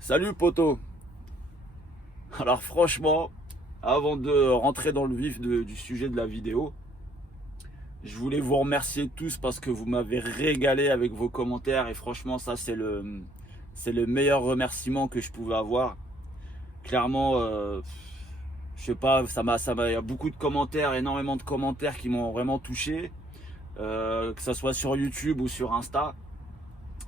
Salut poto. Alors franchement, avant de rentrer dans le vif du sujet de la vidéo, je voulais vous remercier tous parce que vous m'avez régalé avec vos commentaires et franchement ça c'est le meilleur remerciement que je pouvais avoir. Clairement, je sais pas, il y a beaucoup de commentaires, énormément de commentaires qui m'ont vraiment touché, que ça soit sur YouTube ou sur Insta.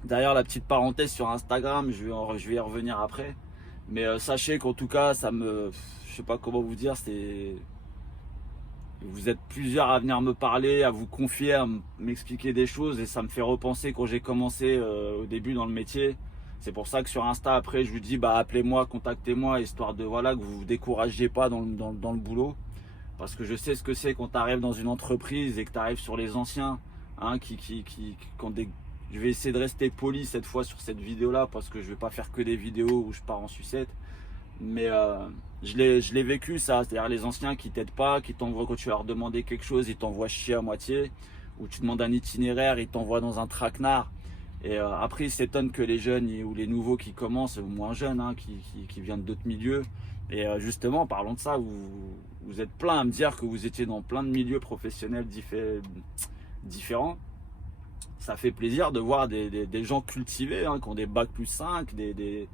D'ailleurs, la petite parenthèse sur Instagram, je vais y revenir après. Mais sachez qu'en tout cas, je sais pas comment vous dire, vous êtes plusieurs à venir me parler, à vous confier, à m'expliquer des choses et ça me fait repenser quand j'ai commencé au début dans le métier. C'est pour ça que sur Insta après, je vous dis bah appelez-moi, contactez-moi, histoire de voilà que vous vous découragez pas dans le boulot. Parce que je sais ce que c'est quand tu arrives dans une entreprise et que tu arrives sur les anciens, hein, qui ont des. Je vais essayer de rester poli cette fois sur cette vidéo-là parce que je vais pas faire que des vidéos où je pars en sucette. Mais je l'ai vécu ça, c'est-à-dire les anciens qui t'aident pas, qui t'envoient quand tu leur demander quelque chose, ils t'envoient chier à moitié, ou tu demandes un itinéraire, ils t'envoient dans un traquenard. Et après ils s'étonnent que les jeunes ou les nouveaux qui commencent, ou moins jeunes, hein, qui viennent d'autres milieux. Et justement, parlons de ça, vous êtes plein à me dire que vous étiez dans plein de milieux professionnels différents. Ça fait plaisir de voir des gens cultivés, hein, qui ont des bac+5,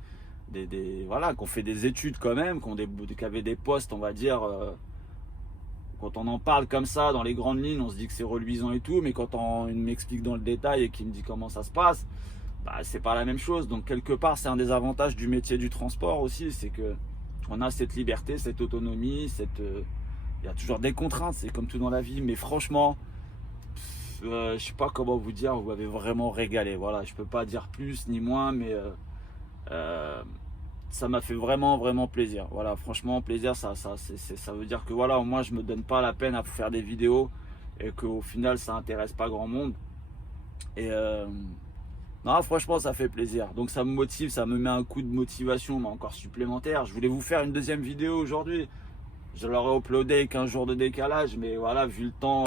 voilà, qui ont fait des études quand même, qui avaient des postes, on va dire. Quand on en parle comme ça, dans les grandes lignes, on se dit que c'est reluisant et tout, mais quand il m'explique dans le détail et qu'il me dit comment ça se passe, bah, c'est pas la même chose. Donc quelque part, c'est un des avantages du métier du transport aussi, c'est que on a cette liberté, cette autonomie, il y a toujours des contraintes, c'est comme tout dans la vie, mais franchement, je sais pas comment vous dire, vous m'avez vraiment régalé. Voilà, je peux pas dire plus ni moins, mais ça m'a fait vraiment plaisir. Voilà, franchement, plaisir, ça veut dire que voilà, moi je me donne pas la peine à faire des vidéos et qu'au final ça intéresse pas grand monde. Et non, franchement, ça fait plaisir. Donc ça me motive, ça me met un coup de motivation, mais encore supplémentaire. Je voulais vous faire une deuxième vidéo aujourd'hui. Je l'aurais uploadé avec un jour de décalage, mais voilà, vu le temps,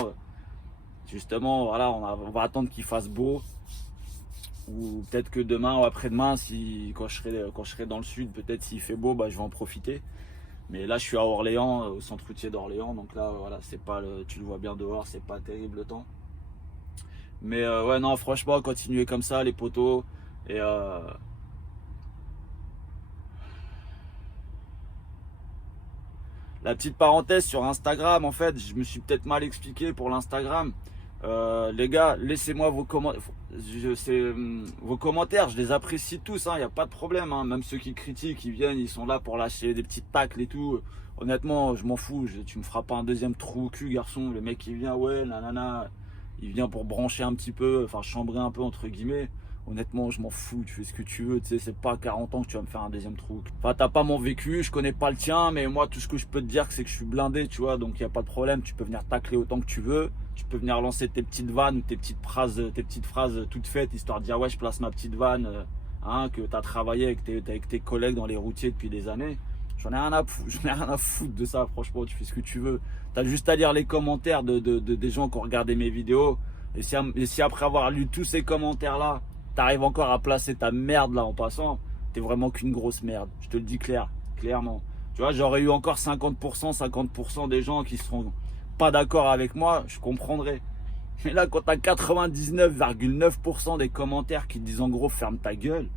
justement, voilà, on va attendre qu'il fasse beau. Ou peut-être que demain ou après-demain, quand je serai dans le sud, peut-être s'il fait beau, bah, je vais en profiter. Mais là, je suis à Orléans, au centre routier d'Orléans. Donc là, voilà, c'est pas tu le vois bien dehors, c'est pas terrible le temps. Mais ouais, non, franchement, continuez comme ça, les potos. Et la petite parenthèse sur Instagram, en fait, je me suis peut-être mal expliqué pour l'Instagram. Les gars, laissez-moi vos commentaires. Vos commentaires, je les apprécie tous, il n'y a pas de problème. Hein. Même ceux qui critiquent, ils viennent, ils sont là pour lâcher des petites tacles et tout. Honnêtement, je m'en fous. Tu me feras pas un deuxième trou au cul, garçon. Le mec, il vient, ouais, nanana. Il vient pour brancher un petit peu, enfin chambrer un peu, entre guillemets. Honnêtement, je m'en fous, tu fais ce que tu veux, tu sais, c'est pas à 40 ans que tu vas me faire un deuxième trou. Enfin, t'as pas mon vécu, je connais pas le tien, mais moi, tout ce que je peux te dire, c'est que je suis blindé, tu vois, donc il n'y a pas de problème, tu peux venir tacler autant que tu veux, tu peux venir lancer tes petites vannes ou tes petites phrases toutes faites, histoire de dire, ouais, je place ma petite vanne, hein, que t'as travaillé avec tes collègues dans les routiers depuis des années. J'en ai rien à foutre de ça, franchement, tu fais ce que tu veux. T'as juste à lire les commentaires des gens qui ont regardé mes vidéos, et si après avoir lu tous ces commentaires-là, t'arrives encore à placer ta merde là en passant, t'es vraiment qu'une grosse merde. Je te le dis clairement. Tu vois, j'aurais eu encore 50% des gens qui seront pas d'accord avec moi, je comprendrais. Mais là, quand t'as 99,9% des commentaires qui te disent en gros ferme ta gueule,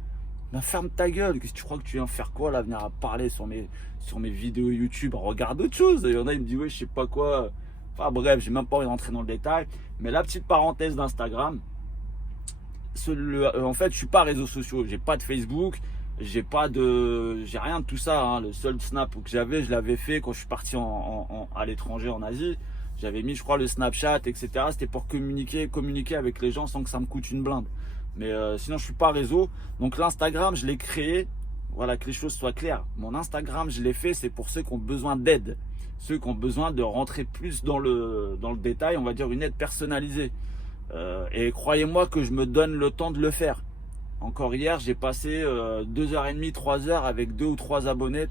ben ferme ta gueule. Qu'est-ce que tu crois que tu viens faire quoi là, venir à parler sur mes vidéos YouTube? Regarde autre chose. Il y en a, il me dit ouais, je sais pas quoi. Enfin bref, j'ai même pas envie d'entrer dans le détail. Mais la petite parenthèse d'Instagram. En fait, je suis pas réseaux sociaux, j'ai pas de Facebook, j'ai rien de tout ça. Hein. Le seul snap que j'avais, je l'avais fait quand je suis parti à l'étranger en Asie. J'avais mis, je crois, le Snapchat, etc. C'était pour communiquer avec les gens sans que ça me coûte une blinde. Mais sinon, je suis pas réseau. Donc l'Instagram, je l'ai créé. Voilà, que les choses soient claires. Mon Instagram, je l'ai fait, c'est pour ceux qui ont besoin d'aide, ceux qui ont besoin de rentrer plus dans le détail, on va dire une aide personnalisée. Et croyez-moi que je me donne le temps de le faire. Encore hier, j'ai passé 2h30, 3h avec 2 ou 3 abonnés,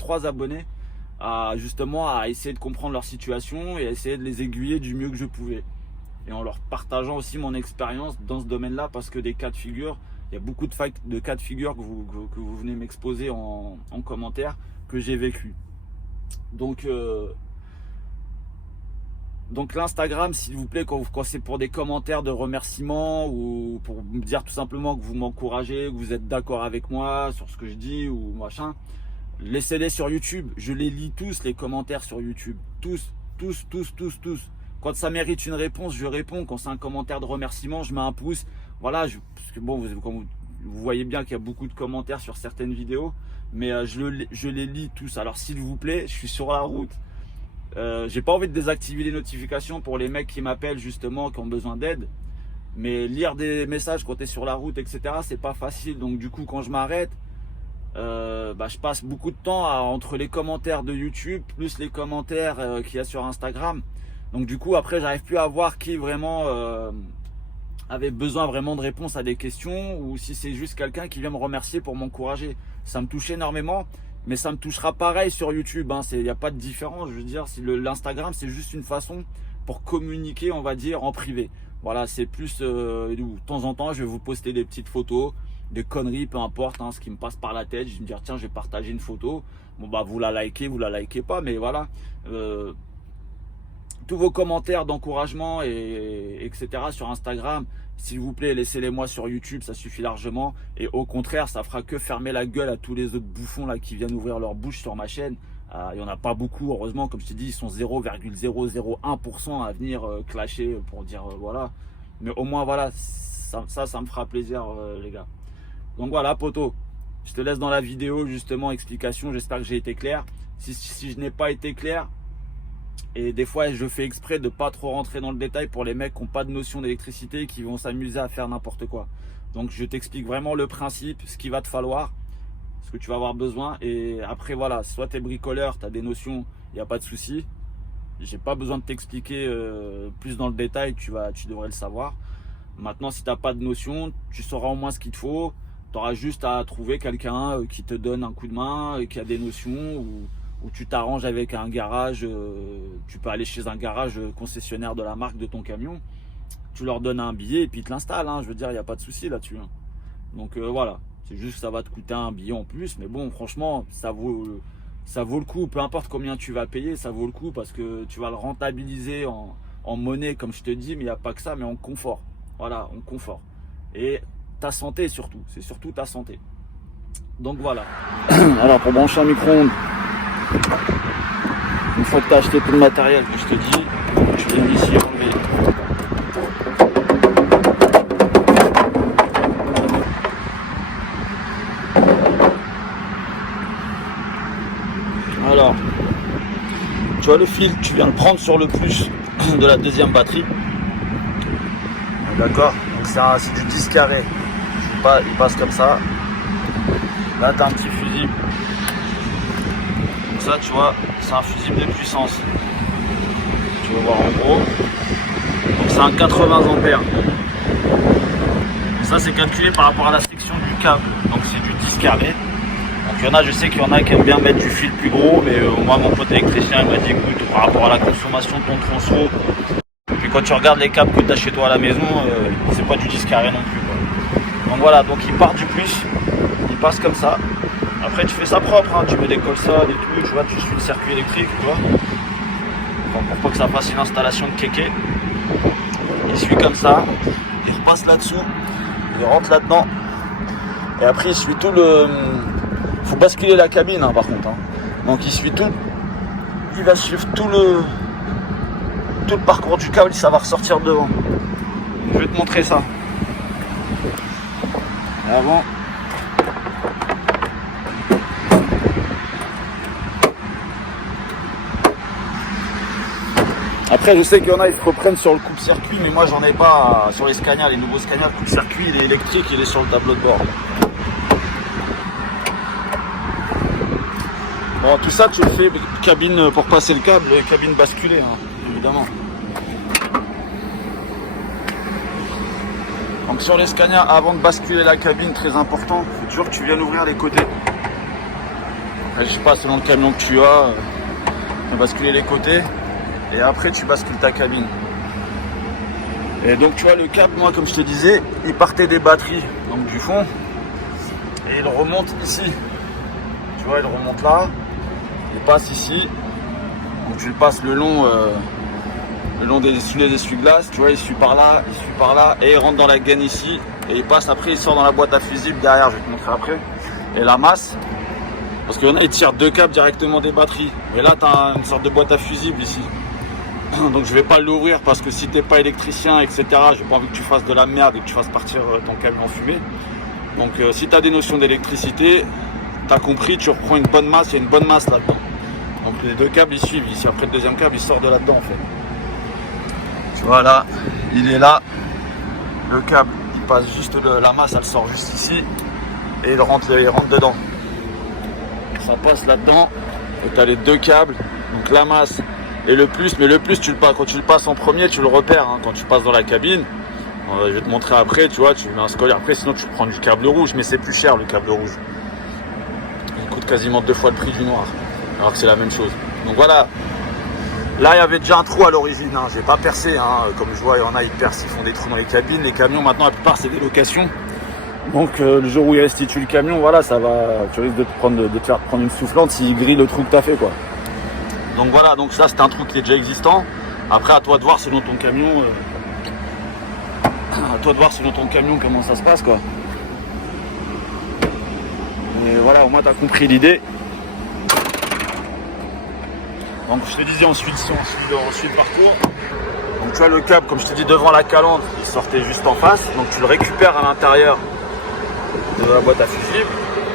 justement à essayer de comprendre leur situation et à essayer de les aiguiller du mieux que je pouvais. Et en leur partageant aussi mon expérience dans ce domaine-là, parce que des cas de figure, Il y a beaucoup de cas de figure que vous venez m'exposer en commentaire que j'ai vécu. Donc l'Instagram, s'il vous plaît, quand c'est pour des commentaires de remerciements ou pour me dire tout simplement que vous m'encouragez, que vous êtes d'accord avec moi sur ce que je dis ou machin, laissez-les sur YouTube. Je les lis tous, les commentaires sur YouTube. Tous. Quand ça mérite une réponse, je réponds. Quand c'est un commentaire de remerciement, je mets un pouce. Voilà, parce que bon, vous voyez bien qu'il y a beaucoup de commentaires sur certaines vidéos, mais je les lis tous. Alors s'il vous plaît, je suis sur la route. J'ai pas envie de désactiver les notifications pour les mecs qui m'appellent justement, qui ont besoin d'aide. Mais lire des messages quand tu es sur la route, etc., c'est pas facile. Donc du coup, quand je m'arrête, je passe beaucoup de temps entre les commentaires de YouTube plus les commentaires qu'il y a sur Instagram. Donc du coup, après, j'arrive plus à voir qui vraiment avait besoin vraiment de réponses à des questions ou si c'est juste quelqu'un qui vient me remercier pour m'encourager. Ça me touche énormément. Mais ça me touchera pareil sur YouTube, hein. Il n'y a pas de différence. Je veux dire, l'Instagram, c'est juste une façon pour communiquer, on va dire, en privé. Voilà, c'est plus de temps en temps, je vais vous poster des petites photos, des conneries, peu importe, hein, ce qui me passe par la tête. Je vais me dire, tiens, je vais partager une photo. Bon, bah, vous la likez pas, mais voilà. Tous vos commentaires d'encouragement etc. sur Instagram, s'il vous plaît, laissez-les moi sur YouTube, ça suffit largement. Et au contraire, ça fera que fermer la gueule à tous les autres bouffons là qui viennent ouvrir leur bouche sur ma chaîne. Il n'y en a pas beaucoup, heureusement, comme je te dis, ils sont 0,001% à venir clasher pour dire voilà. Mais au moins, voilà, ça me fera plaisir, les gars. Donc voilà, poto, je te laisse dans la vidéo, justement, explication. J'espère que j'ai été clair. Si je n'ai pas été clair, et des fois, je fais exprès de pas trop rentrer dans le détail pour les mecs qui n'ont pas de notion d'électricité, qui vont s'amuser à faire n'importe quoi. Donc, je t'explique vraiment le principe, ce qu'il va te falloir, ce que tu vas avoir besoin. Et après, voilà, soit tu es bricoleur, tu as des notions, il n'y a pas de souci. J'ai pas besoin de t'expliquer plus dans le détail, tu devrais le savoir. Maintenant, si tu n'as pas de notion, tu sauras au moins ce qu'il te faut. Tu auras juste à trouver quelqu'un qui te donne un coup de main, qui a des notions ou tu t'arranges avec un garage, tu peux aller chez un garage concessionnaire de la marque de ton camion, tu leur donnes un billet et puis ils te l'installent, hein, je veux dire, il n'y a pas de souci là-dessus. Hein. Donc voilà, c'est juste que ça va te coûter un billet en plus, mais bon, franchement, ça vaut le coup, peu importe combien tu vas payer, ça vaut le coup parce que tu vas le rentabiliser en monnaie, comme je te dis, mais il n'y a pas que ça, mais en confort. Voilà, en confort. Et ta santé surtout, c'est surtout ta santé. Donc voilà. Alors pour brancher un micro-ondes, une fois que tu as acheté tout le matériel que je te dis, tu viens d'ici enlever. Alors, tu vois le fil, tu viens le prendre sur le plus de la deuxième batterie. D'accord? Donc c'est du 10 carré. Il passe comme ça. Là, tu as un petit fusible. Donc ça, tu vois, c'est un fusible de puissance. Tu vas voir en gros. Donc c'est un 80 ampères. Et ça, c'est calculé par rapport à la section du câble. Donc c'est du 10 carré. Donc je sais qu'il y en a qui aiment bien mettre du fil plus gros, mais moi, mon pote électricien, il m'a dit, écoute, par rapport à la consommation de ton tronçon, puis quand tu regardes les câbles que tu as chez toi à la maison, c'est pas du 10 carré non plus, quoi. Donc voilà, donc il part du plus, il passe comme ça. Après tu fais ça propre, hein, tu mets des colsades et tout, tu vois, tu suis le circuit électrique, tu vois. Donc, pour pas que ça fasse une installation de kéké. Il suit comme ça, il repasse là-dessous, il rentre là-dedans. Et après il suit tout le... Faut basculer la cabine, hein, par contre. Hein. Donc il suit tout. Il va suivre tout le parcours du câble, ça va ressortir devant. Je vais te montrer ça. Et avant. Après, je sais qu'il y en a, ils se reprennent sur le coupe-circuit, mais moi, j'en ai pas sur les Scania, les nouveaux Scania. Le coupe-circuit, il est électrique, il est sur le tableau de bord. Bon, tout ça, tu le fais cabine pour passer le câble, cabine basculée, hein, évidemment. Donc sur les Scania, avant de basculer la cabine, très important, il faut toujours que tu viennes ouvrir les côtés. Je sais pas, selon le camion que tu as, tu vas basculer les côtés et après tu bascules ta cabine. Et donc tu vois le câble, moi comme je te disais, il partait des batteries, donc du fond, et il remonte ici. Tu vois, il remonte là, il passe ici, donc tu le passes le long des essuie-glaces, tu vois, il suit par là, et il rentre dans la gaine ici, et il passe après, il sort dans la boîte à fusible derrière, je vais te montrer après. Et la masse, parce qu'il y en a, ils tirent deux câbles directement des batteries, et là tu as une sorte de boîte à fusible ici. Donc je vais pas l'ouvrir parce que si t'es pas électricien, etc., j'ai pas envie que tu fasses de la merde et que tu fasses partir ton camion en fumée. Donc si tu as des notions d'électricité, tu as compris, tu reprends une bonne masse, il y a une bonne masse là-dedans. Donc les deux câbles ils suivent, ici après le deuxième câble il sort de là-dedans en fait. Tu vois là, il est là, le câble il passe juste, la masse elle sort juste ici et il rentre dedans. Ça passe là-dedans et tu as les deux câbles, donc la masse et le plus, mais le plus quand tu le passes en premier tu le repères hein, quand tu passes dans la cabine. Je vais te montrer après, tu vois, tu mets un scolaire après, sinon tu prends du câble rouge, mais c'est plus cher le câble rouge. Il coûte quasiment 2 fois le prix du noir, alors que c'est la même chose. Donc voilà, là il y avait déjà un trou à l'origine, hein. J'ai pas percé, hein. Comme je vois, il y en a, ils percent, ils font des trous dans les cabines. Les camions maintenant, la plupart c'est des locations. Donc le jour où ils restituent le camion, voilà, ça va, tu risques de te faire prendre une soufflante s'ils grillent le trou que tu as fait, quoi. Donc voilà, donc ça c'est un trou qui est déjà existant. Après à toi de voir selon ton camion. À toi de voir selon ton camion comment ça se passe quoi. Et voilà, au moins tu as compris l'idée. Donc je te disais ensuite le parcours. Donc tu vois le câble, comme je te dis, devant la calandre, il sortait juste en face. Donc tu le récupères à l'intérieur de la boîte à fusible.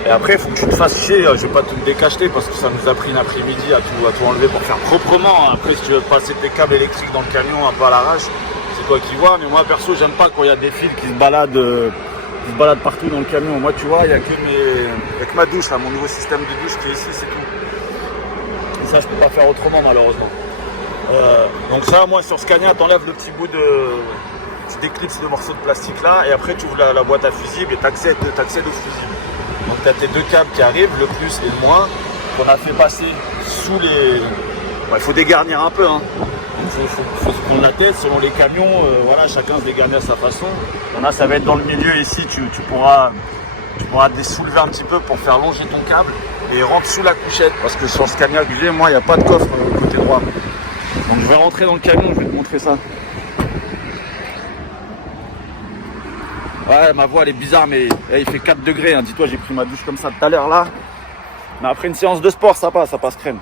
Et après il faut que tu te fasses chier. Je vais pas tout me décacheter parce que ça nous a pris une après-midi à tout enlever pour faire proprement. Après si tu veux passer tes câbles électriques dans le camion un peu à l'arrache, c'est toi qui vois, mais moi perso j'aime pas quand il y a des fils qui se baladent partout dans le camion. Moi tu vois, il y a que ma douche là, mon nouveau système de douche qui est ici, c'est tout. Et ça je peux pas faire autrement malheureusement. Donc ça, moi sur Scania, t'enlèves le petit bout tu déclipses le morceau de plastique là, et après tu ouvres la boîte à fusible et t'accèdes au fusible. Donc tu as tes deux câbles qui arrivent, le plus et le moins, qu'on a fait passer sous les... Il faut dégarnir un peu, hein. Il faut se prendre la tête selon les camions, voilà, chacun se dégarnit à sa façon. Il y en a, ça va être dans le milieu ici, tu pourras soulever un petit peu pour faire longer ton câble et rentre sous la couchette, parce que sur Scania que j'ai, moi il n'y a pas de coffre côté droit. Donc je vais rentrer dans le camion, je vais te montrer ça. Ouais, ma voix elle est bizarre, mais il fait 4 degrés, hein. Dis-toi, j'ai pris ma douche comme ça tout à l'heure là. Mais après une séance de sport, ça passe crème.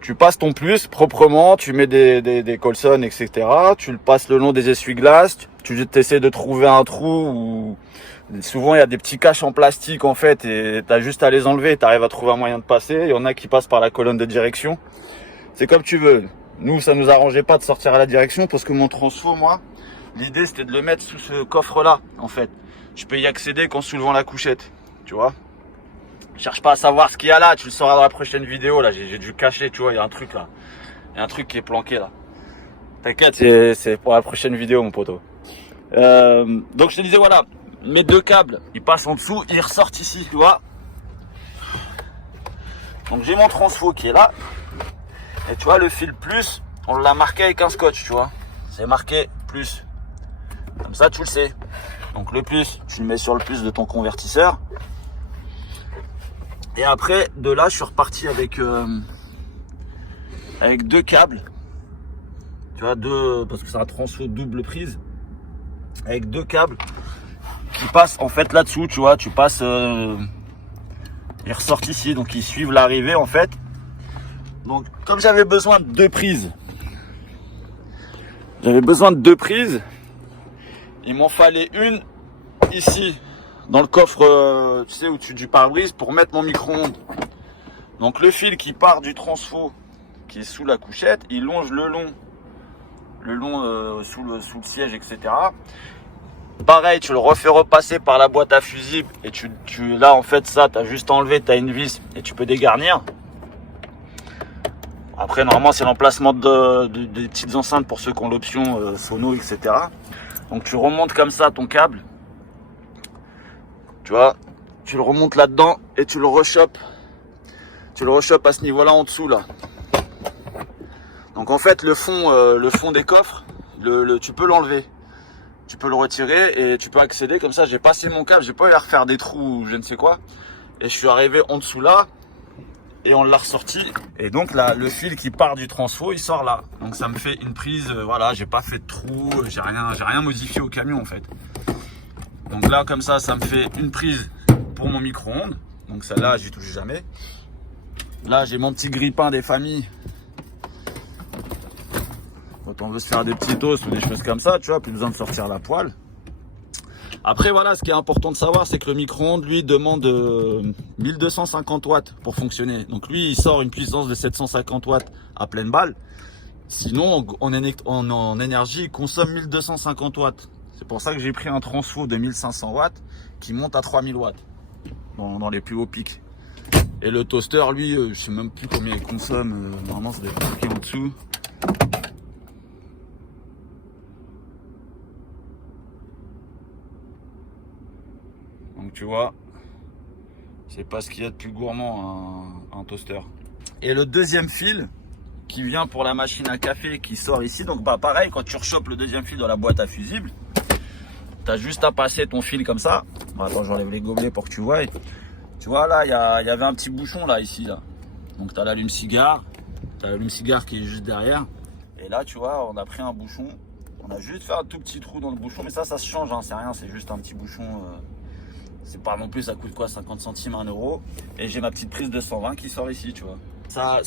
Tu passes ton plus proprement, tu mets des colsons, etc. Tu le passes le long des essuie-glaces, tu essaies de trouver un trou où souvent il y a des petits caches en plastique en fait et tu as juste à les enlever, tu arrives à trouver un moyen de passer. Il y en a qui passent par la colonne de direction. C'est comme tu veux. Nous, ça nous arrangeait pas de sortir à la direction parce que mon transfo, moi, l'idée c'était de le mettre sous ce coffre-là en fait. Je peux y accéder qu'en soulevant la couchette, tu vois. Cherche pas à savoir ce qu'il y a là, tu le sauras dans la prochaine vidéo là, j'ai dû cacher, tu vois, il y a un truc là. Il y a un truc qui est planqué là. T'inquiète, c'est pour la prochaine vidéo mon poteau. Donc je te disais voilà, mes deux câbles, ils passent en dessous, ils ressortent ici, tu vois. Donc j'ai mon transfo qui est là. Et tu vois le fil plus, on l'a marqué avec un scotch, tu vois. C'est marqué plus. Comme ça tu le sais. Donc le plus, tu le mets sur le plus de ton convertisseur. Et après, de là, je suis reparti avec deux câbles. Tu vois, parce que c'est un transfo double prise. Avec deux câbles qui passent en fait là-dessous, tu vois. Tu passes, ils ressortent ici, donc ils suivent l'arrivée en fait. Donc, comme j'avais besoin de deux prises, il m'en fallait une ici. Dans le coffre, tu sais, au-dessus du pare-brise pour mettre mon micro-ondes. Donc le fil qui part du transfo, qui est sous la couchette, il longe le long sous le siège, etc. Pareil, tu le refais repasser par la boîte à fusible et là en fait ça, tu as juste enlevé, tu as une vis et tu peux dégarnir. Après normalement c'est l'emplacement des petites enceintes pour ceux qui ont l'option sono, etc. Donc tu remontes comme ça ton câble. Tu vois, tu le remontes là-dedans et tu le rechopes. Tu le rechopes à ce niveau-là en dessous là. Donc en fait le fond des coffres, tu peux l'enlever. tu peux le retirer et tu peux accéder comme ça. J'ai passé mon câble, j'ai pas eu à refaire des trous ou je ne sais quoi. Et je suis arrivé en dessous là et on l'a ressorti. Et donc là, le fil qui part du transfo, il sort là. Donc ça me fait une prise, voilà, j'ai pas fait de trou, j'ai rien modifié au camion en fait. Donc là, comme ça me fait une prise pour mon micro-ondes. Donc celle-là, j'y touche jamais. Là, j'ai mon petit grille-pain des familles. Quand on veut se faire des petits toasts ou des choses comme ça, tu vois, plus besoin de sortir la poêle. Après, voilà, ce qui est important de savoir, c'est que le micro-ondes, lui, demande 1250 watts pour fonctionner. Donc lui, il sort une puissance de 750 watts à pleine balle. Sinon, en énergie, il consomme 1250 watts. C'est pour ça que j'ai pris un transfo de 1500 watts qui monte à 3000 watts dans les plus hauts pics. Et le toaster, lui, je sais même plus combien il consomme. Normalement, ça doit être marqué en dessous. Donc tu vois, c'est pas ce qu'il y a de plus gourmand un toaster. Et le deuxième fil qui vient pour la machine à café qui sort ici, donc bah pareil, quand tu rechopes le deuxième fil dans la boîte à fusibles, tu as juste à passer ton fil comme ça. Bon, attends, j'enlève les gobelets pour que tu vois. Tu vois là, il y avait un petit bouchon là ici là. Donc tu as l'allume-cigare, qui est juste derrière. Et là tu vois, on a pris un bouchon, on a juste fait un tout petit trou dans le bouchon, mais ça se change, hein, c'est rien, c'est juste un petit bouchon. C'est pas non plus, ça coûte quoi, 50 centimes, 1 euro. Et j'ai ma petite prise de 120 qui sort ici, tu vois. Ça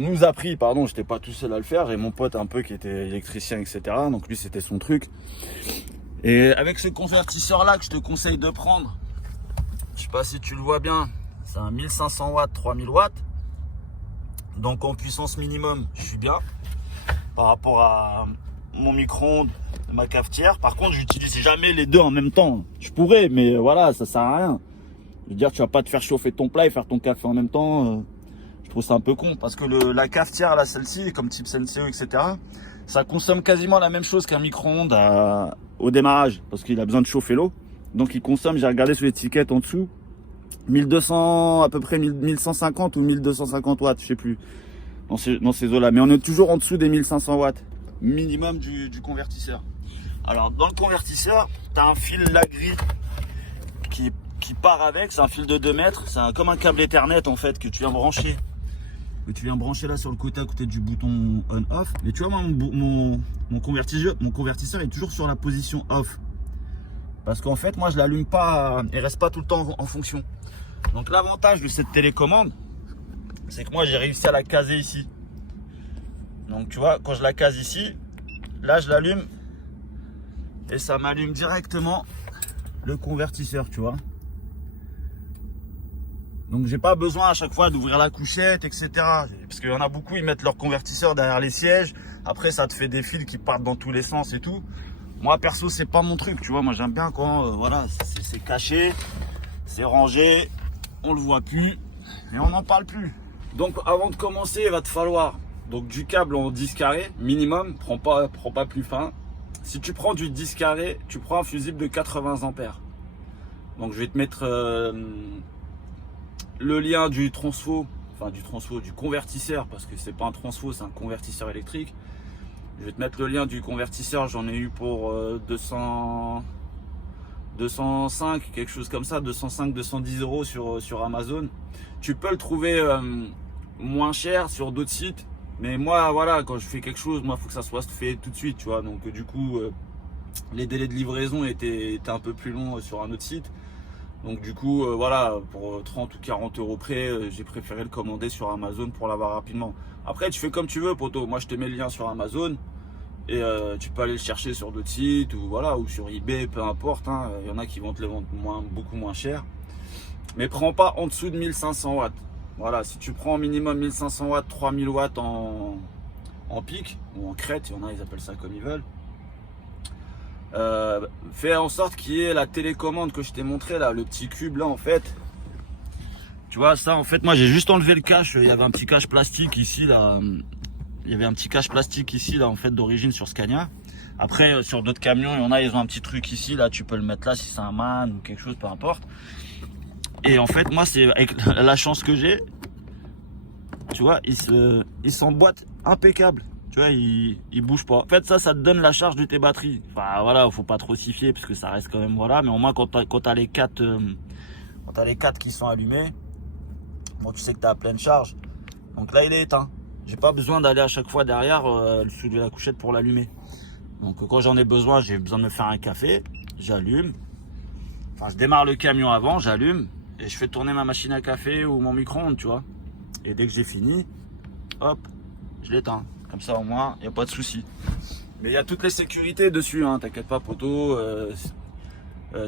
nous a pris, pardon, j'étais pas tout seul à le faire. Et mon pote un peu qui était électricien, etc. Donc lui, c'était son truc. Et avec ce convertisseur là que je te conseille de prendre, je sais pas si tu le vois bien, c'est un 1500 watts, 3000 watts. Donc en puissance minimum, je suis bien. Par rapport à mon micro-ondes, ma cafetière. Par contre, j'utilise jamais les deux en même temps. Je pourrais, mais voilà, ça sert à rien. Je veux dire, tu vas pas te faire chauffer ton plat et faire ton café en même temps. Je trouve ça un peu con parce que la cafetière, là, celle-ci, comme type Senseo, etc., ça consomme quasiment la même chose qu'un micro-ondes au démarrage parce qu'il a besoin de chauffer l'eau. Donc, il consomme, j'ai regardé sur l'étiquette en dessous, 1200, à peu près 1150 ou 1250 watts, je sais plus, dans ces eaux-là. Mais on est toujours en dessous des 1500 watts. Minimum du convertisseur. Alors dans le convertisseur, tu as un fil Lagri qui part avec, c'est un fil de 2 mètres, c'est comme un câble Ethernet en fait que tu viens brancher. Là sur le côté à côté du bouton on-off. Mais tu vois, moi, mon convertisseur est toujours sur la position off. Parce qu'en fait, moi je l'allume pas, il reste pas tout le temps en fonction. Donc l'avantage de cette télécommande, c'est que moi j'ai réussi à la caser ici. Donc tu vois, quand je la case ici, là je l'allume et ça m'allume directement le convertisseur, tu vois. Donc j'ai pas besoin à chaque fois d'ouvrir la couchette, etc. Parce qu'il y en a beaucoup, ils mettent leur convertisseur derrière les sièges. Après ça te fait des fils qui partent dans tous les sens et tout. Moi perso c'est pas mon truc, tu vois. Moi j'aime bien quand voilà, c'est caché, c'est rangé, on le voit plus et on n'en parle plus. Donc avant de commencer, il va te falloir donc du câble en 10 carrés minimum, prends pas plus fin. Si tu prends du 10 carrés, tu prends un fusible de 80 ampères. Donc je vais te mettre le lien du transfo, du convertisseur, parce que c'est pas un transfo, c'est un convertisseur électrique. Je vais te mettre le lien du convertisseur, j'en ai eu pour 205, quelque chose comme ça, 205, 210 euros sur Amazon. Tu peux le trouver moins cher sur d'autres sites. Mais moi, voilà, quand je fais quelque chose, moi, il faut que ça soit fait tout de suite, tu vois. Donc, du coup, les délais de livraison étaient un peu plus longs sur un autre site. Donc, du coup, voilà, pour 30 ou 40 euros près, j'ai préféré le commander sur Amazon pour l'avoir rapidement. Après, tu fais comme tu veux, poto. Moi, je te mets le lien sur Amazon et tu peux aller le chercher sur d'autres sites ou voilà, ou sur eBay, peu importe. Hein. Il y en a qui vont te le vendre beaucoup moins cher. Mais prends pas en dessous de 1500 watts. Voilà, si tu prends minimum 1500 watts, 3000 watts en pic ou en crête, il y en a, ils appellent ça comme ils veulent. Fais en sorte qu'il y ait la télécommande que je t'ai montré là, le petit cube là en fait. Tu vois ça en fait, moi j'ai juste enlevé le cache, il y avait un petit cache plastique ici là. En fait d'origine sur Scania. Après sur d'autres camions, il y en a, ils ont un petit truc ici là, tu peux le mettre là si c'est un MAN ou quelque chose, peu importe. Et en fait, moi, c'est avec la chance que j'ai, tu vois, il s'emboîte impeccable. Tu vois, il bouge pas. En fait, ça te donne la charge de tes batteries. Enfin, voilà, faut pas trop s'y fier parce que ça reste quand même, voilà. Mais au moins, quand t'as les 4, quand t'as les 4 qui sont allumés, bon, tu sais que t'as pleine charge. Donc là, il est éteint. J'ai pas besoin d'aller à chaque fois derrière soulever la couchette pour l'allumer. Donc quand j'en ai besoin, j'ai besoin de me faire un café, j'allume. Enfin, je démarre le camion avant, j'allume et je fais tourner ma machine à café ou mon micro-ondes, tu vois. Et dès que j'ai fini, hop, je l'éteins. Comme ça, au moins, il n'y a pas de souci. Mais il y a toutes les sécurités dessus, hein, t'inquiète pas, poteau.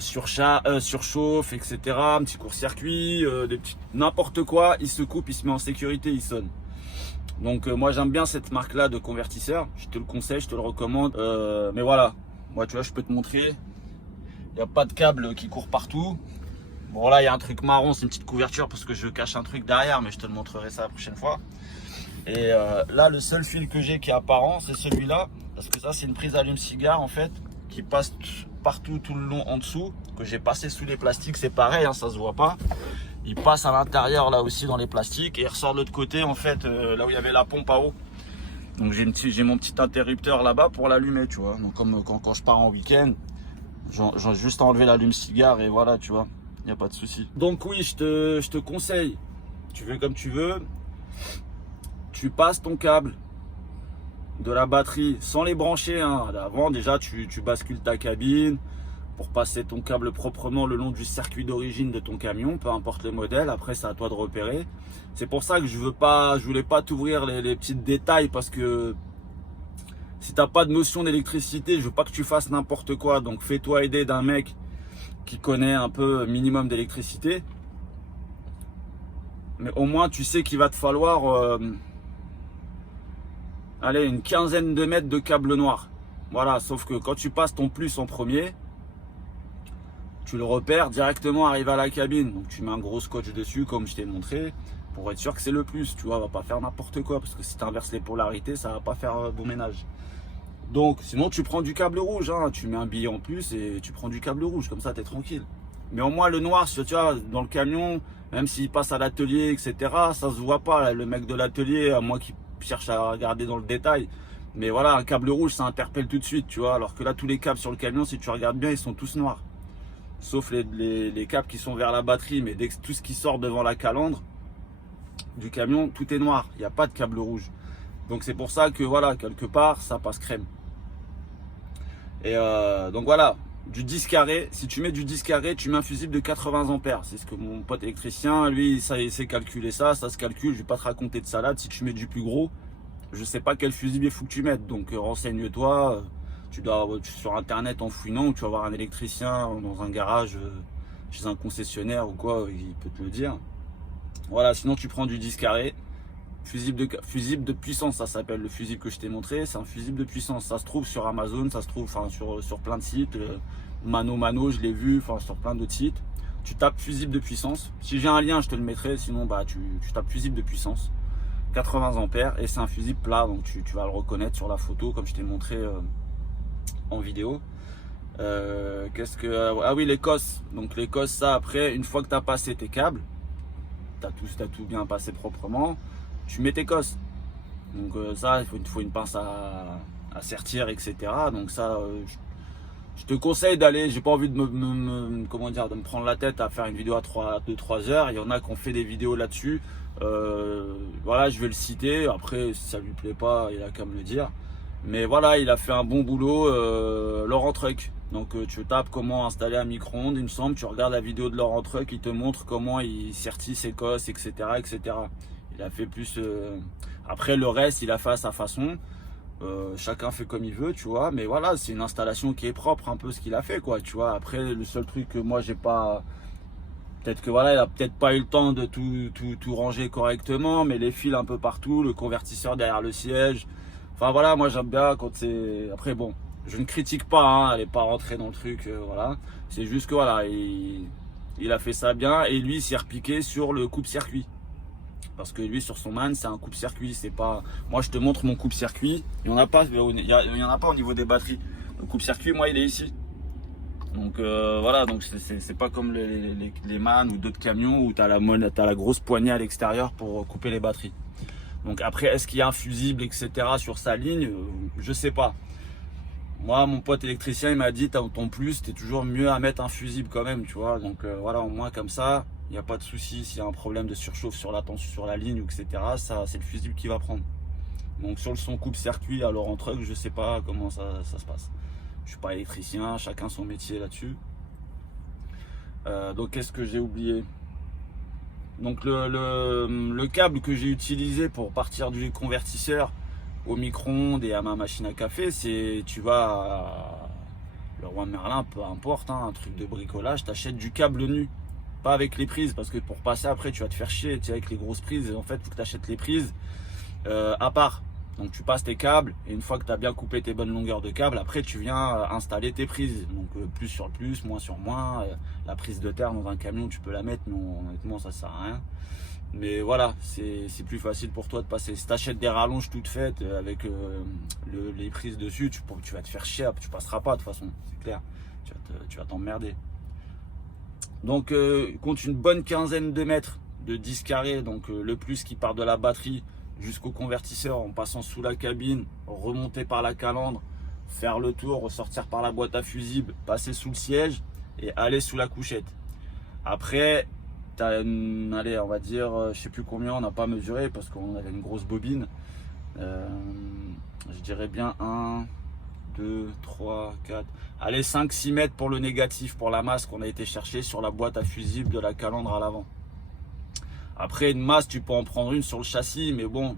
Surchauffe, etc. Un petit court-circuit, des petits n'importe quoi, il se coupe, il se met en sécurité, il sonne. Donc moi j'aime bien cette marque là de convertisseur, je te le conseille, je te le recommande. Mais voilà, moi tu vois, je peux te montrer, il n'y a pas de câble qui court partout. Bon là il y a un truc marron, c'est une petite couverture parce que je cache un truc derrière, mais je te le montrerai ça la prochaine fois. Et là le seul fil que j'ai qui est apparent, c'est celui-là, parce que ça c'est une prise allume-cigare en fait, qui passe partout tout le long en dessous, que j'ai passé sous les plastiques, c'est pareil, hein, ça se voit pas. Il passe à l'intérieur là aussi dans les plastiques et il ressort de l'autre côté en fait, là où il y avait la pompe à eau. Donc j'ai mon petit interrupteur là-bas pour l'allumer, tu vois. Donc comme quand je pars en week-end, j'ai juste à enlever l'allume-cigare et voilà, tu vois, il n'y a pas de souci. Donc oui, je te conseille, tu veux comme tu veux, tu passes ton câble de la batterie sans les brancher, hein. Avant déjà tu bascules ta cabine pour passer ton câble proprement le long du circuit d'origine de ton camion, peu importe le modèle. Après c'est à toi de repérer. C'est pour ça que je voulais pas t'ouvrir les petits détails, parce que si t'as pas de notion d'électricité, je veux pas que tu fasses n'importe quoi. Donc fais-toi aider d'un mec qui connaît un peu minimum d'électricité, mais au moins tu sais qu'il va te falloir allez, une quinzaine de mètres de câble noir. Voilà, sauf que quand tu passes ton plus en premier, tu le repères directement arrivé à la cabine. Donc tu mets un gros scotch dessus comme je t'ai montré, pour être sûr que c'est le plus. Tu vois, va pas faire n'importe quoi, parce que si tu inverses les polarités, ça va pas faire bon ménage. Donc sinon tu prends du câble rouge, hein. Tu mets un billet en plus et tu prends du câble rouge, comme ça tu es tranquille. Mais au moins le noir, tu vois, dans le camion, même s'il passe à l'atelier, etc., ça se voit pas, là, le mec de l'atelier, à moins qu'il cherche à regarder dans le détail. Mais voilà, un câble rouge, ça interpelle tout de suite, tu vois. Alors que là, tous les câbles sur le camion, si tu regardes bien, ils sont tous noirs. Sauf les câbles qui sont vers la batterie. Mais dès que tout ce qui sort devant la calandre du camion, tout est noir. Il n'y a pas de câble rouge. Donc c'est pour ça que voilà, quelque part, ça passe crème. Et donc voilà, du 10 carré. Si tu mets du 10 carré, tu mets un fusible de 80 ampères. C'est ce que mon pote électricien, lui, ça, il sait calculer ça. Ça se calcule. Je vais pas te raconter de salade. Si tu mets du plus gros, je sais pas quel fusible il faut que tu mettes. Donc renseigne-toi. Tu dois sur internet en fouinant, ou tu vas voir un électricien dans un garage, chez un concessionnaire ou quoi, il peut te le dire. Voilà, sinon tu prends du 10 carré. Fusible de puissance, ça s'appelle, le fusible que je t'ai montré, c'est un fusible de puissance. Ça se trouve sur Amazon, ça se trouve sur plein de sites. Mano, je l'ai vu, sur plein d'autres sites. Tu tapes fusible de puissance. Si j'ai un lien, je te le mettrai. Sinon, bah tu tapes fusible de puissance. 80 ampères et c'est un fusible plat, donc tu vas le reconnaître sur la photo comme je t'ai montré en vidéo. Ah oui, les cosses. Donc les cosses, ça après, une fois que tu as passé tes câbles, tu as tout bien passé proprement, tu mets tes cosses. Donc ça, il faut une pince à sertir, etc. Donc ça, je te conseille d'aller. J'ai pas envie de de me prendre la tête à faire une vidéo à 2-3 heures. Il y en a qui ont fait des vidéos là-dessus. Voilà, je vais le citer. Après, si ça lui plaît pas, il a qu'à me le dire. Mais voilà, il a fait un bon boulot, Laurent Truc. Donc tu tapes comment installer un micro-ondes, il me semble. Tu regardes la vidéo de Laurent Truc, il te montre comment il sertit ses cosses, etc., etc. Il a fait plus. Après le reste, il a fait à sa façon. Chacun fait comme il veut, tu vois. Mais voilà, c'est une installation qui est propre, un peu ce qu'il a fait, quoi. Tu vois. Après, le seul truc que moi j'ai pas. Peut-être que voilà, il a peut-être pas eu le temps de tout ranger correctement, mais les fils un peu partout, le convertisseur derrière le siège. Enfin voilà, moi j'aime bien quand c'est. Après bon, je ne critique pas, hein, elle n'est pas rentrée dans le truc, voilà. C'est juste que voilà, il a fait ça bien et lui il s'est repiqué sur le coupe-circuit. Parce que lui sur son man c'est un coupe-circuit, c'est pas. Moi je te montre mon coupe-circuit, il n'y en a pas au niveau des batteries. Le coupe-circuit, moi il est ici. Donc voilà, donc c'est pas comme les MAN ou d'autres camions où tu as la grosse poignée à l'extérieur pour couper les batteries. Donc après, est-ce qu'il y a un fusible, etc. sur sa ligne? Je sais pas. Moi, mon pote électricien, il m'a dit, ton plus, t'es toujours mieux à mettre un fusible quand même, tu vois. Donc voilà, au moins comme ça, il n'y a pas de souci. S'il y a un problème de surchauffe sur la tension, sur la ligne, etc., ça, c'est le fusible qui va prendre. Donc sur le son coupe-circuit, alors en truck, je sais pas comment ça se passe. Je suis pas électricien, chacun son métier là-dessus. Donc qu'est-ce que j'ai oublié? Donc le câble que j'ai utilisé pour partir du convertisseur au micro-ondes et à ma machine à café, c'est tu vas à Leroy Merlin, peu importe, hein, un truc de bricolage, t'achètes du câble nu, pas avec les prises, parce que pour passer après tu vas te faire chier, tu sais, avec les grosses prises, en fait il faut que tu achètes les prises à part. Donc tu passes tes câbles et une fois que tu as bien coupé tes bonnes longueurs de câble, après tu viens installer tes prises. Donc plus sur plus, moins sur moins. La prise de terre dans un camion tu peux la mettre, mais honnêtement ça sert à rien. Mais voilà, c'est plus facile pour toi de passer. Si tu achètes des rallonges toutes faites avec les prises dessus, tu vas te faire chier, tu passeras pas de toute façon, c'est clair. Tu vas t'emmerder. Donc compte une bonne quinzaine de mètres de 10 carrés, donc le plus qui part de la batterie jusqu'au convertisseur en passant sous la cabine, remonter par la calandre, faire le tour, ressortir par la boîte à fusibles, passer sous le siège et aller sous la couchette. Après, tu as allez, on va dire, je sais plus combien, on n'a pas mesuré parce qu'on avait une grosse bobine. Je dirais bien 1, 2, 3, 4, allez 5-6 mètres pour le négatif, pour la masse qu'on a été chercher sur la boîte à fusibles de la calandre à l'avant. Après, une masse, tu peux en prendre une sur le châssis, mais bon,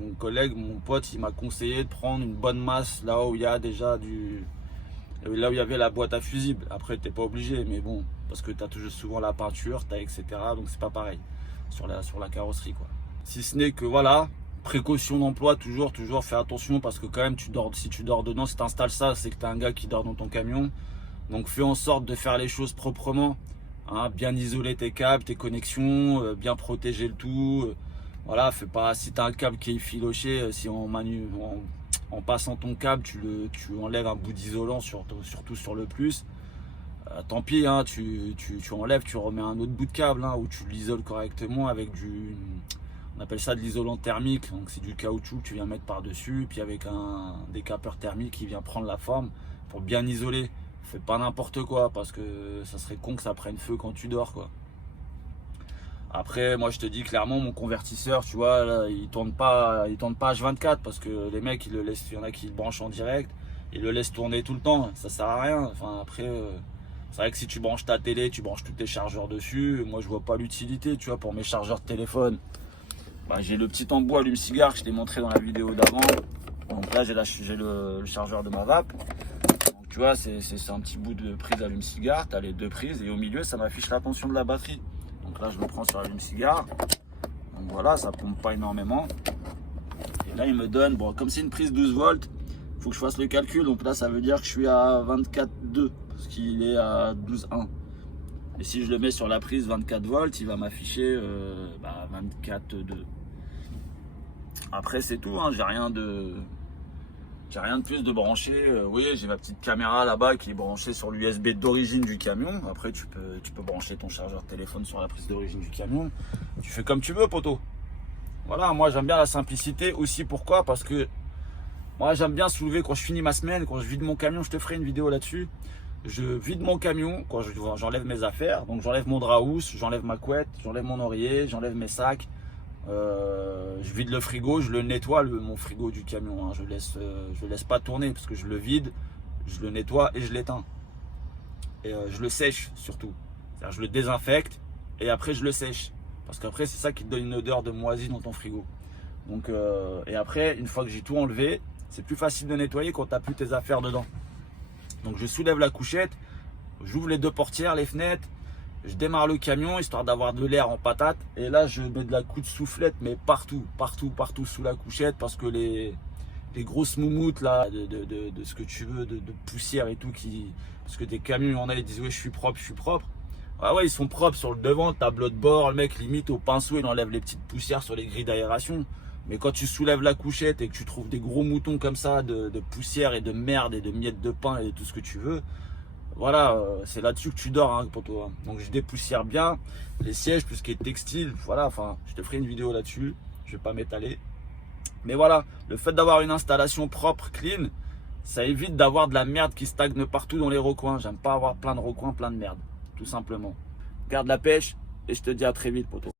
mon collègue, mon pote, il m'a conseillé de prendre une bonne masse là où il y a déjà là où il y avait la boîte à fusible. Après, t'es pas obligé, mais bon, parce que tu as toujours souvent la peinture, etc. Donc c'est pas pareil sur la carrosserie, quoi. Si ce n'est que voilà, précaution d'emploi, toujours fais attention parce que quand même, si tu dors dedans, si tu installes ça, c'est que tu as un gars qui dort dans ton camion. Donc fais en sorte de faire les choses proprement. Hein, bien isoler tes câbles, tes connexions, bien protéger le tout. Voilà, fais pas, si tu as un câble qui est effiloché, si en passant ton câble, tu enlèves un bout d'isolant, surtout sur le plus, tant pis, hein, tu enlèves, tu remets un autre bout de câble, hein, où tu l'isoles correctement avec on appelle ça de l'isolant thermique, donc c'est du caoutchouc que tu viens mettre par-dessus, puis avec un décapeur thermique qui vient prendre la forme pour bien isoler. Fais pas n'importe quoi parce que ça serait con que ça prenne feu quand tu dors, quoi. Après, moi je te dis clairement, mon convertisseur, tu vois, là, il tourne pas H24 parce que les mecs, ils le laissent, il y en a qui le branchent en direct, ils le laissent tourner tout le temps, ça sert à rien. Enfin après, c'est vrai que si tu branches ta télé, tu branches tous tes chargeurs dessus, moi je vois pas l'utilité, tu vois, pour mes chargeurs de téléphone. Bah, j'ai le petit embout allume-cigare que je t'ai montré dans la vidéo d'avant. Donc là j'ai le chargeur de ma vape. Tu vois, c'est un petit bout de prise allume-cigare, tu as les deux prises et au milieu ça m'affiche la tension de la batterie. Donc là je le prends sur allume-cigare. Donc voilà, ça pompe pas énormément. Et là il me donne, bon comme c'est une prise 12 volts, il faut que je fasse le calcul. Donc là ça veut dire que je suis à 24,2 parce qu'il est à 12,1. Et si je le mets sur la prise 24 volts, il va m'afficher 24,2. Après c'est tout, hein, j'ai rien de plus de branché. Oui, j'ai ma petite caméra là-bas qui est branchée sur l'USB d'origine du camion. Après, tu peux brancher ton chargeur de téléphone sur la prise d'origine du camion. Tu fais comme tu veux, poteau. Voilà, moi j'aime bien la simplicité aussi. Pourquoi? Parce que moi j'aime bien soulever quand je finis ma semaine, quand je vide mon camion. Je te ferai une vidéo là-dessus. Je vide mon camion quand j'enlève mes affaires. Donc j'enlève mon drap housse, j'enlève ma couette, j'enlève mon oreiller, j'enlève mes sacs. Je vide le frigo, je le nettoie, mon frigo du camion, hein. Je laisse pas tourner parce que je le vide, je le nettoie et je l'éteins. Et je le sèche surtout. C'est-à-dire je le désinfecte et après je le sèche. Parce qu'après c'est ça qui te donne une odeur de moisi dans ton frigo. Donc, et après, une fois que j'ai tout enlevé, c'est plus facile de nettoyer quand tu n'as plus tes affaires dedans. Donc je soulève la couchette, j'ouvre les deux portières, les fenêtres. Je démarre le camion histoire d'avoir de l'air en patate et là je mets de la coupe de soufflette mais partout sous la couchette parce que les grosses moumoutes là de ce que tu veux, de poussière et tout, parce que des camions il y en a, ils disent ouais je suis propre. Ah ouais, ils sont propres sur le devant, le tableau de bord, le mec limite au pinceau il enlève les petites poussières sur les grilles d'aération. Mais quand tu soulèves la couchette et que tu trouves des gros moutons comme ça de poussière et de merde et de miettes de pain et de tout ce que tu veux, voilà, c'est là-dessus que tu dors, hein, poto, hein. Donc je dépoussière bien les sièges, tout ce qui est textile, voilà, enfin, je te ferai une vidéo là-dessus. je vais pas m'étaler. Mais voilà, le fait d'avoir une installation propre, clean, ça évite d'avoir de la merde qui stagne partout dans les recoins. J'aime pas avoir plein de recoins, plein de merde, tout simplement. Garde la pêche et je te dis à très vite, poto.